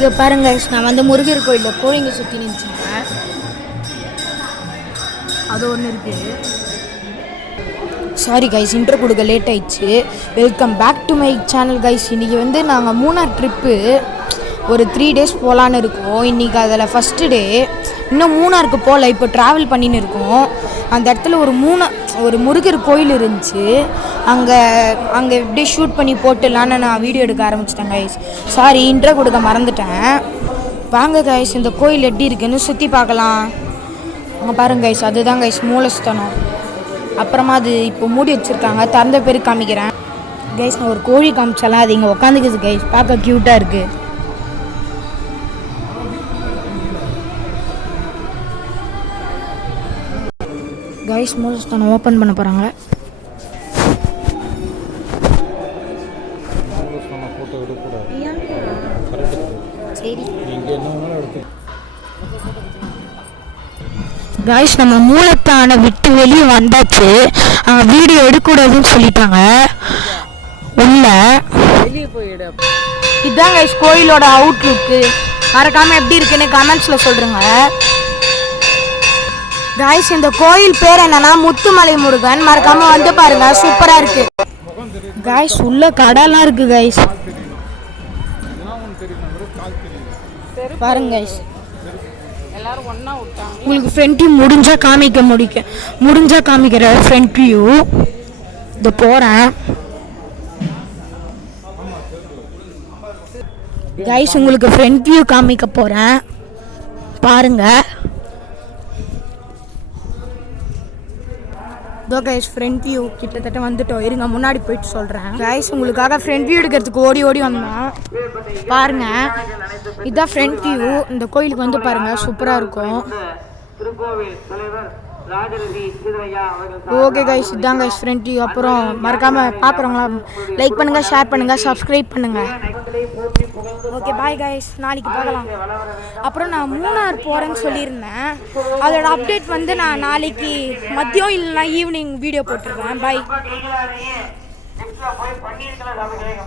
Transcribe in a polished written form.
இங்கே பாருங்க நான் வந்து முருகர் கோயிலில் கோழிங்க சுற்றி நினச்சிங்க அது ஒன்று இருக்குது. சாரி கைஸ், இன்ட்ரோ கொடுக்க லேட் ஆயிடுச்சு. Welcome back to my channel guys. இன்றைக்கி வந்து நாங்கள் மூணார் ட்ரிப்பு ஒரு 3 days போகலான்னு இருக்கோம். இன்றைக்கி அதில் ஃபஸ்ட்டு டே. இன்னும் மூணாருக்கு போகல, இப்போ ட்ராவல் பண்ணின்னு இருக்கோம். அந்த இடத்துல ஒரு முருகர் கோயில் இருந்துச்சு. அங்கே எப்படி ஷூட் பண்ணி போட்டுடலான்னு நான் வீடியோ எடுக்க ஆரம்பிச்சிட்டேன் கைஸ். சாரி, இன்ட்ரோ கொடுக்க மறந்துட்டேன். வாங்க கைஸ், இந்த கோயில் எப்படி இருக்குன்னு சுற்றி பார்க்கலாம். அங்கே பாருங்க கைஸ், அதுதான் கைஸ் மூலஸ்தானம். அப்புறமா அது இப்போ மூடி வச்சுருக்காங்க, திறந்த பேருக்கு காமிக்கிறேன் கைஸ். நான் ஒரு கோழி காமிச்சாலாம், அது இங்கே உட்காந்துக்குது கைஸ், பார்க்க க்யூட்டாக இருக்குது. கைஸ் மூலஸ்தானம் ஓப்பன் பண்ண போகிறாங்க. கைஸ் நம்ம மூலத்தான விட்டு வெளியே வந்தாச்சு. வீடியோ எடுக்கக்கூடாதுன்னு சொல்லிட்டாங்க உள்ள. இதுதான் கைஸ் கோயிலோட அவுட்லுக்கு. மறக்காமல் எப்படி இருக்குன்னு கமெண்ட்ஸில் சொல்கிறேங்க கைஸ். இந்த கோயில் பேர் என்னன்னா முத்துமலை முருகன். மறக்காமல் வந்து பாருங்க, சூப்பராக இருக்கு கைஸ். உள்ள கடைலாம் இருக்கு கைஸ், பாருங்க கைஸ். உங்களுக்கு ஃப்ரண்ட் வியூ முடிஞ்சா காமிக்கிற ஃப்ரண்ட் வியூ இது போகிறேன் கைஸ். உங்களுக்கு ஃப்ரண்ட் வியூ காமிக்க போகிறேன் பாருங்க. இதோ கைஸ் ஃப்ரண்ட் வியூ கிட்டத்தட்ட வந்துட்டோம். இருங்க முன்னாடி போயிட்டு சொல்கிறேன் கைஸ். உங்களுக்காக ஃப்ரண்ட் வியூ எடுக்கிறதுக்கு ஓடி வந்தோம். பாருங்க, இதுதான் ஃப்ரண்ட் வியூ. இந்த கோயிலுக்கு வந்து பாருங்க, சூப்பராக இருக்கும். ஓகே கைஸ், இதுதான் கைஸ் ஃப்ரண்ட் வியூ. அப்புறம் மறக்காமல் பார்க்குறவங்களா லைக் பண்ணுங்கள், ஷேர் பண்ணுங்கள், சப்ஸ்கிரைப் பண்ணுங்கள். ஓகே பாய் கைஸ், நாளைக்கு பார்க்கலாம். அப்புறம் நான் மூணார் போகிறேன்னு சொல்லியிருந்தேன். அதோட அப்டேட் வந்து நான் நாளைக்கு மதியம் இல்லைனா ஈவினிங் வீடியோ போட்டுருவேன். பாய்.